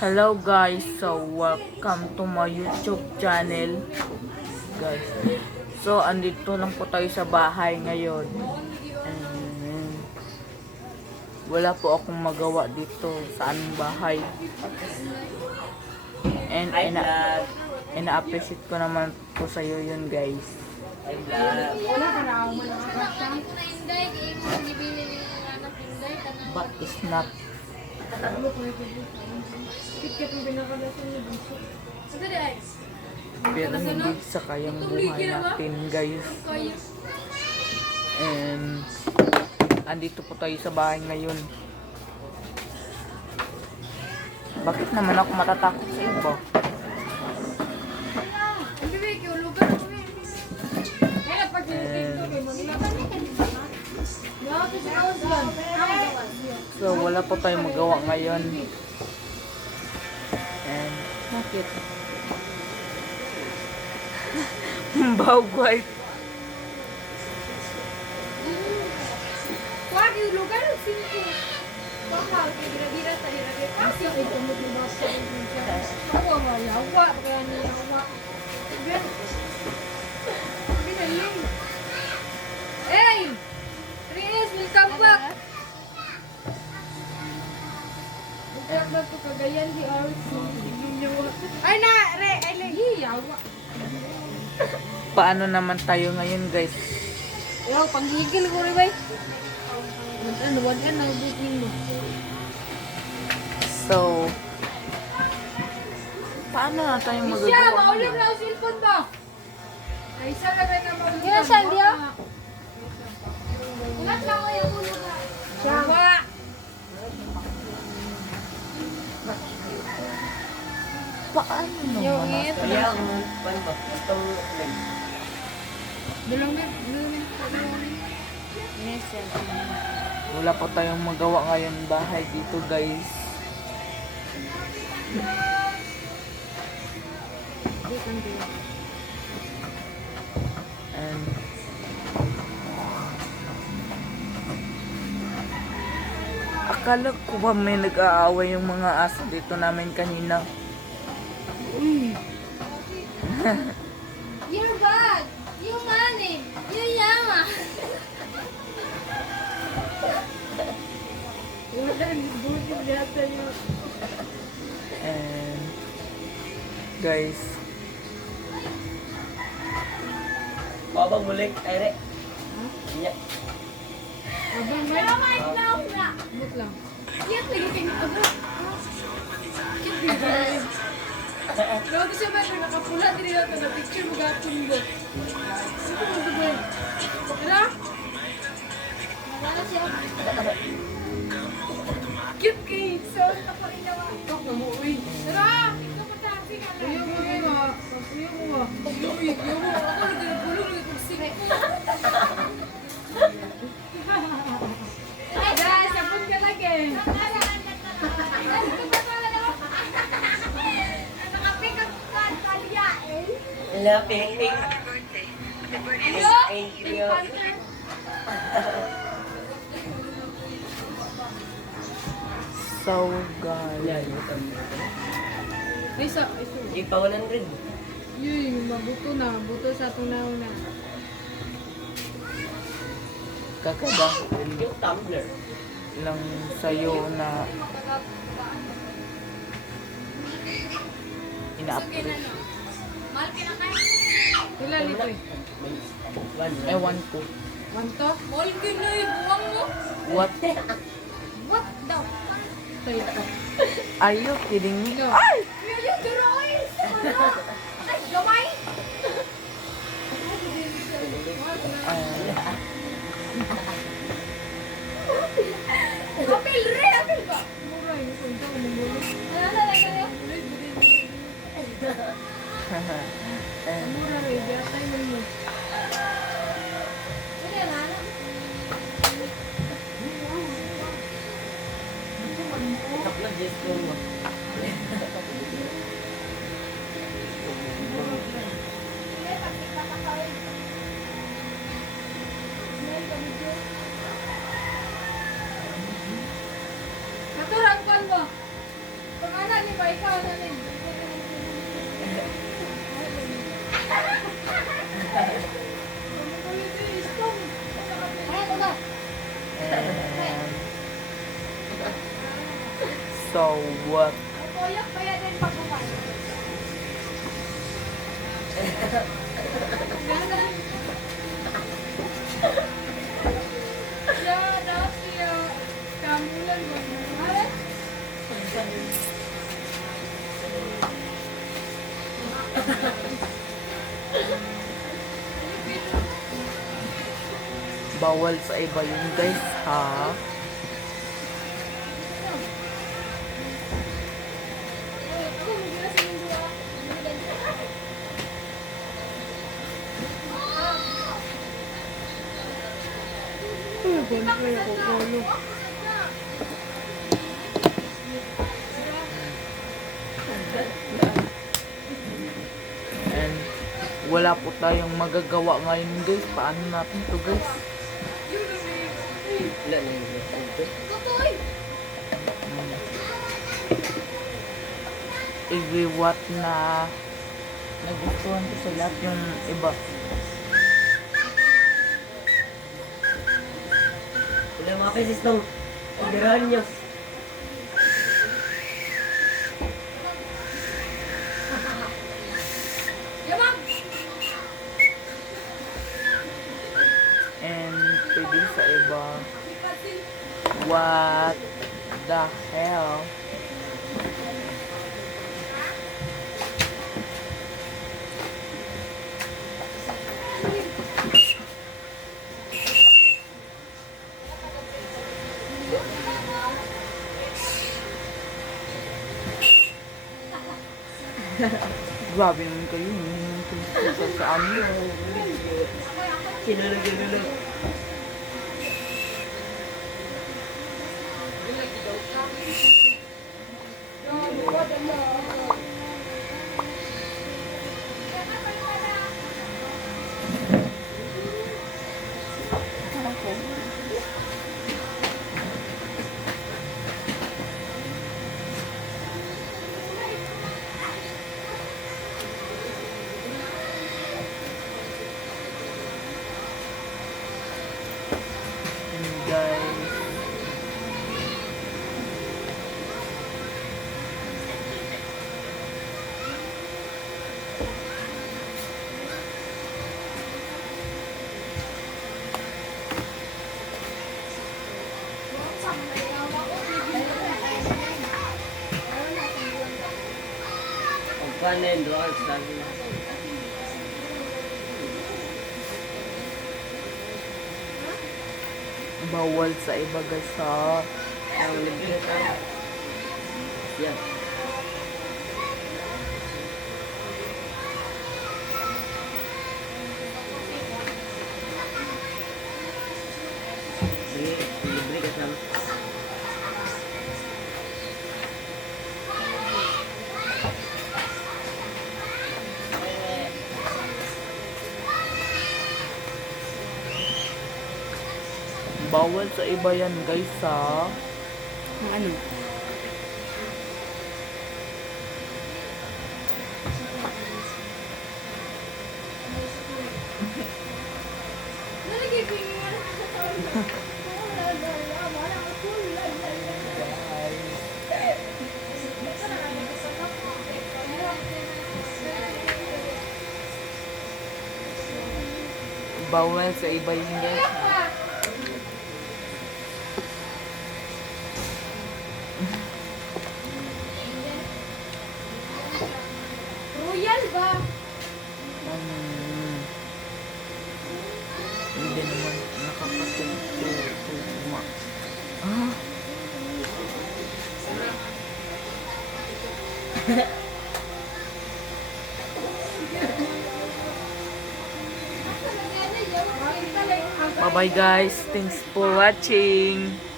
Hello guys, so welcome to my YouTube channel guys. So andito lang po tayo sa bahay ngayon. And, wala po akong magawa dito sa aming bahay. And ina-appreciate ko naman po sa iyo yun guys. But it's not. Pero hindi sa kayang buhay natin guys. And andito po tayo sa bahay ngayon. Bakit naman ako matatakot sa iba? So wala po tayong magawa ngayon. And bakit? Bawg white. Wag yung lugar ng singko. Baka kira-kira sa hirap. Kasi ay tumot ng basa. Ako ang yawa. Kaya niya yawa. Binaling. Hey! Reyes, welcome back! Welcome back to Cagayan de Oro. Ay na! Re! Ay lagi! Yawa. Paano naman tayo ngayon guys? Yaw, panggigil ko rin ba? Ano, wag ka na booking mo. So paano na tayo Siya, magagawa? maulim na ang cellphone mo! Ay, isa ka rin na maulim. Kaya saan diya? Ulat lang ko yung ulo ka. Siya. Paano naman Yung natin? it. Dulong. Yes, sir. Wala pa tayong magawa ngayon bahay dito guys. And akala ko ba may nag-aaway yung mga aso dito namin kanina. Your bag! Yung money! Yung yama! And guys, Babang mulik, ayre. Iya. Abang, may lang na! Buk lang. Kiyat lagi kayo abang. Kiyat lagi. Grabe siya ba? Nakapula din nila ito na picture mo gapon mo. Sino mo ito ba? Tara? Wala siya. Cute kayo. So, ako rin naman. Tok na mo, uy. Tara! Ito pa tabi ka na. Ayaw mo nga. Ayaw mo nga. Ayaw mo. Ako nagulong nagpagsinig ko. Guys, sabon ka lagi. La ping ping. Thank you. so guys, Yan, ito. Isa. Di pa 100. Yun, mabuto na. Buto sa tunaw na. kakaba Yung tumbler. lang sa'yo na ina-appreciate. Ilan ito eh? One. Ewan ko. Wanto? Mahal ka na eh. Buwang mo. What? What the fuck? Tayo ka. Are you kidding me? Ikaw. Ay! Yun, duro ay! Ay, gamay! Apil re! Apil ba? Mura yun. Punta ko ng bulo. And Mura re. Biatay mo mo. Ito na just ko mo. Naturang kwan mo. Pangalan ni pa ikaw na rin. And so what? Koyak pa yan din pagkuhan. Ya, dapat siya. Kamulan mo. Ay? Bawal sa iba yun guys ha. Ako, magila sa mundo ah. And wala po tayong magagawa ngayon guys. Paano natin to guys? Wala na yung ito. Tutoy! Iwiwat na nagustuhan ko sa lahat yung iba. Wala mga pesis nung pagdirahan niyo. Yabang! And pwede sa iba. What the hell? Grabe naman kayo. Hindi sa amin. Sinulog. And guys, Ang panen doon sabi na. bawal sa iba guys ha. Ang libre na tayo. Yan. Sige, libre ka sa Bawal sa iba yan guys ha. Ano? Nalagay ko yung Bawal sa iba yun guys ha. Royal ba? Hindi naman nakakatugtuma. Ah, bye bye guys. Thanks for watching.